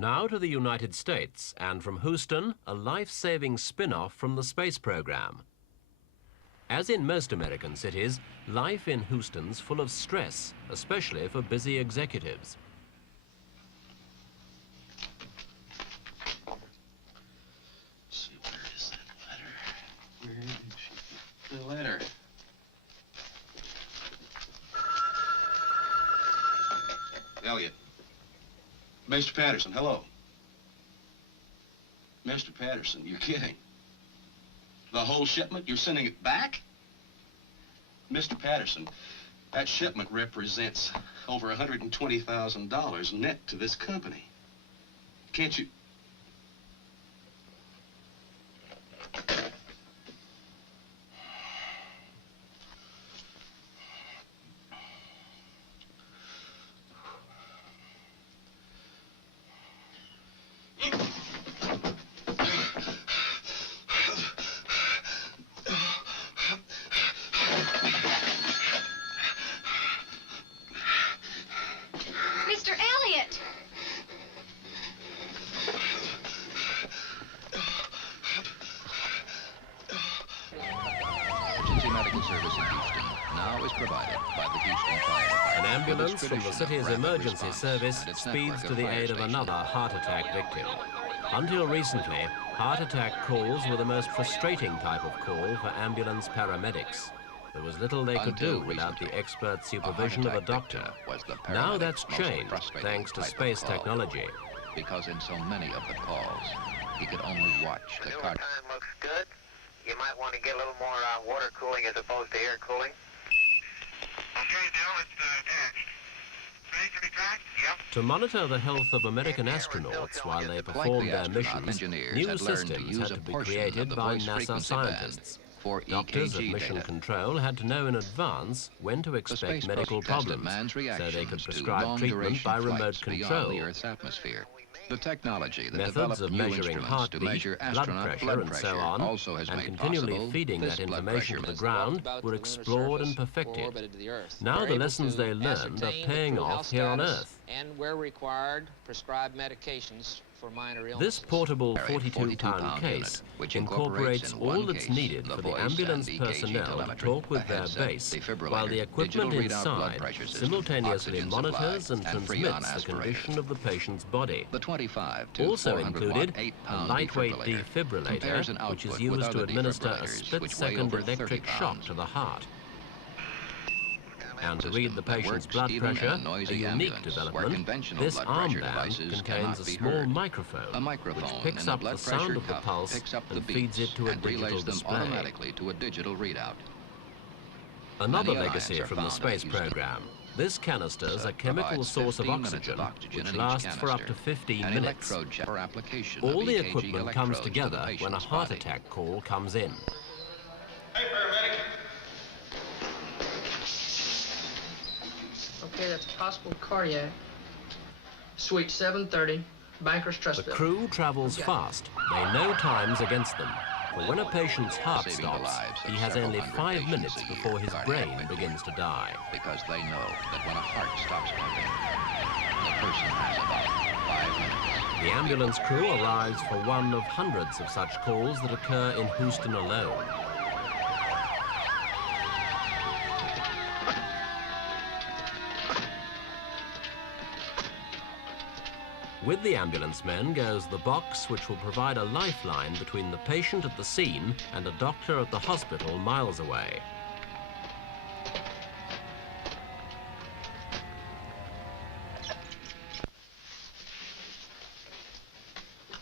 Now to the United States, and from Houston, a life-saving spin-off from the space program. As in most American cities, life in Houston's full of stress, especially for busy executives. Let's see, where is that letter? Where did she get the letter? Elliot. Mr. Patterson, hello. Mr. Patterson, you're kidding. The whole shipment? You're sending it back? Mr. Patterson, that shipment represents over $120,000 net to this company. Can't you... An ambulance from the city's emergency service speeds to the aid of another heart attack victim. Until recently, heart attack calls were the most frustrating type of call for ambulance paramedics. There was little they could do without the expert supervision of a doctor. Now that's changed thanks to space technology. Because in so many of the calls, he could only watch the car. Time looks good. You might want to get a little more water cooling as opposed to air cooling. Okay, Bill, it's attached. Ready to retract? Yep. To monitor the health of American astronauts while they perform their missions, new systems had to be created by NASA scientists. Doctors at Mission Control had to know in advance when to expect medical problems, so they could prescribe treatment by remote control. The technology that Methods of measuring heartbeat, blood pressure, and so on, and continually feeding that information to the ground were explored and perfected. Now the lessons they learned are paying off here on Earth. And where required, prescribe medications for minor illnesses. This portable 42-pound case incorporates all that's needed for the ambulance personnel to talk with their base, while the equipment inside simultaneously monitors and transmits the condition of the patient's body. Also included a lightweight defibrillator, which is used to administer a split-second electric shock to the heart. And to read the patient's blood pressure, a unique development, this armband contains a small microphone which picks up the sound of the pulse and feeds it to a digital display. Another legacy from the space program. This canister is a chemical source of oxygen which lasts for up to 15 minutes. All the equipment comes together when a heart attack call comes in. Hey, paramedic! Okay, that's possible cardiac. Suite 730, Banker's Trust The Building. crew travels fast. They know time's against them. For when a patient's heart stops, he has only 5 minutes before his brain begins to die. Because they know that when a heart stops pumping, the person has about 5 minutes. The ambulance crew arrives for one of hundreds of such calls that occur in Houston alone. With the ambulance men goes the box which will provide a lifeline between the patient at the scene and a doctor at the hospital miles away.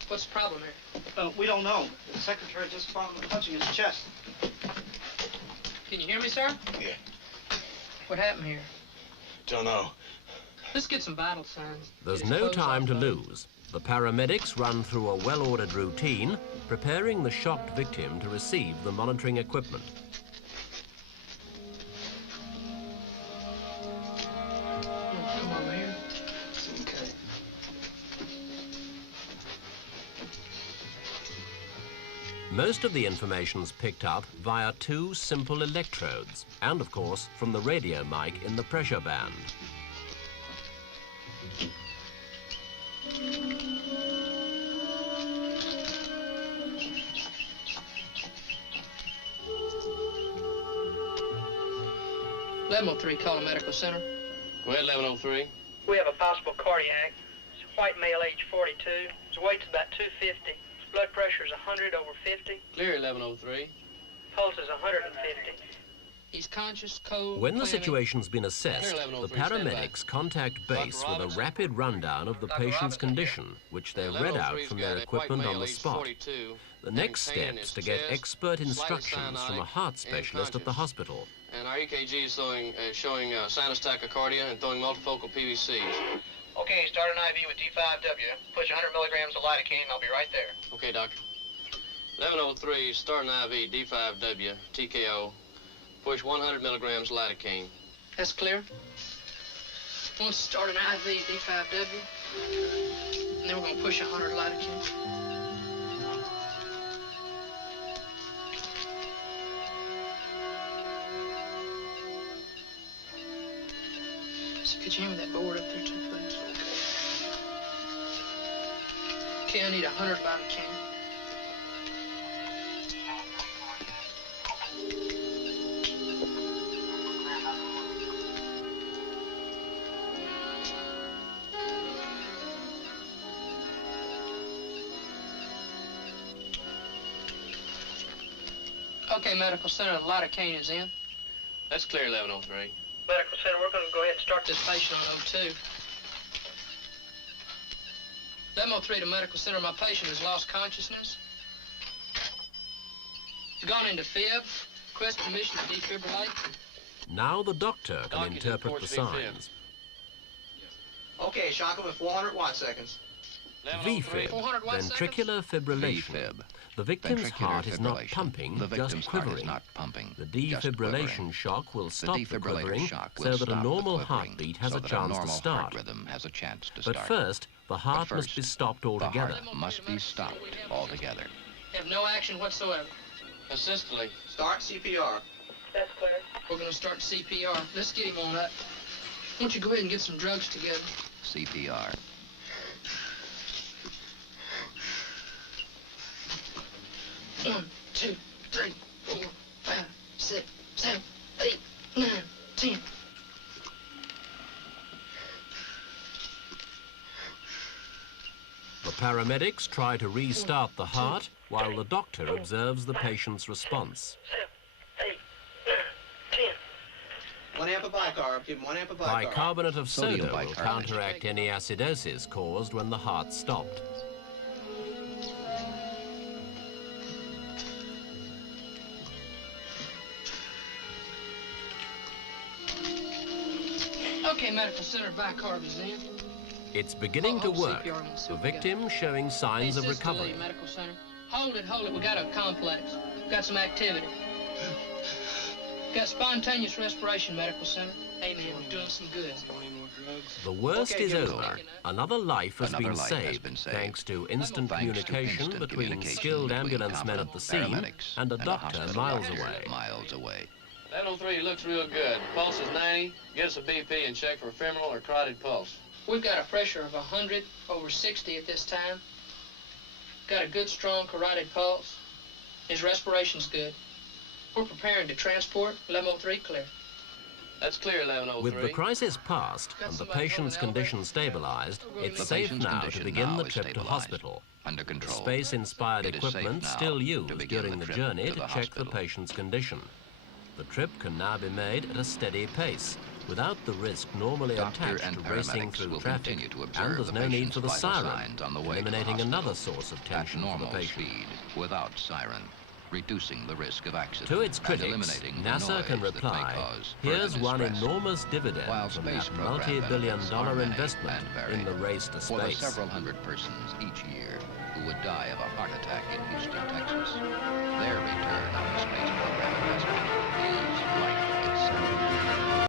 What's the problem here? We don't know. The secretary just found him punching his chest. Can you hear me, sir? Yeah. What happened here? Don't know. Let's get some vital signs. There's no time to lose. The paramedics run through a well-ordered routine, preparing the shocked victim to receive the monitoring equipment. Come over here. Okay. Most of the information's picked up via 2 simple electrodes, and of course from the radio mic in the pressure band. 1103, call a medical center. Go ahead, 1103. We have a possible cardiac. It's a white male, age 42. His weight's about 250. His blood pressure is 100/50. Clear, 1103. Pulse is 150. He's conscious, cold. When the clammy. situation's been assessed, the paramedics contact base with a rapid rundown of the patient's condition, which they've read out from their equipment on the spot. The next step is to get expert instructions from a heart specialist at the hospital. And our EKG is showing sinus tachycardia and throwing multifocal PVCs. Okay, start an IV with D5W. Push 100 milligrams of lidocaine. I'll be right there. Okay, doctor. 1103, start an IV, D5W, TKO. Push 100 milligrams lidocaine. That's clear. We'll start an IV, D5W. And then we're going to push 100 lidocaine. So could you hand me that board up there too, please? Okay, I need 100 lidocaine. Okay, medical center, the lidocaine is in. That's clear, 1103. Medical center, we're going to go ahead and start this patient on O2. 1103 to medical center, my patient has lost consciousness. He's gone into fib, request permission to defibrillate. Now the doctor can interpret the signs. Okay, shock him at 400 watt seconds. VFib, 400 watt ventricular fibrillation. VFib. The victim's Ventricular heart is not fibrillation. pumping, The just victim's heart quivering. is not pumping, The just defibrillation quivering. shock will stop the defibrillator quivering shock so will that a stop the normal quivering, heartbeat has so a that chance to normal start. heart rhythm has a chance to But start. first, the heart must first, be stopped The altogether. heart must be stopped altogether. Have no action whatsoever. Asystole. Start CPR. That's clear. We're going to start CPR. Let's get him on up. Why don't you go ahead and get some drugs together? CPR. One, 2, 3, 4, 5, 6, 7, 8, 9, 10. The paramedics try to restart the heart while the doctor observes the patient's response. 7, 8, 9, 10. 1 amp of bicarb. Give him 1 amp of bicarb. Bicarbonate of soda Sodium will bicarbonate. counteract any acidosis caused when the heart stopped. Okay, medical center, bicarb is in. It's beginning to work. The victim showing signs of recovery. Medical center. Hold it. We got a complex. Got some activity. Got spontaneous respiration, medical center. Hey, man, we're doing some good. The worst Okay, is give it over. Another life has been saved thanks to instant Thanks to communication instant between communication skilled between ambulance men at competent the scene paramedics and a the doctor hospital miles doctor away. Miles away. 1103 looks real good. Pulse is 90. Get us a BP and check for femoral or carotid pulse. We've got a pressure of 100/60 at this time. Got a good, strong carotid pulse. His respiration's good. We're preparing to transport. 1103 clear. That's clear, 1103. With the crisis past and the patient's condition stabilized, it's The safe patient's now to condition begin now the is trip to stabilized, hospital. under The control. space-inspired It is safe equipment now still to used begin during the the trip journey to to the check the hospital. patient's condition. The trip can now be made at a steady pace, without the risk normally Doctor attached and to racing paramedics through will traffic, continue to and observe there's the no need patient's for the vital siren, signs on the way to the eliminating hospital another source of at tension for the normal patient. speed, without siren, reducing the risk of accident. To its and critics, eliminating the NASA noise can that may reply, cause here's further one distress. enormous dividend While from space that program multi-billion-dollar benefits are many investment and varied, in the race to for the space. several hundred persons each year who would die of a heart attack in Houston, Texas, their return on the space program investment is life itself.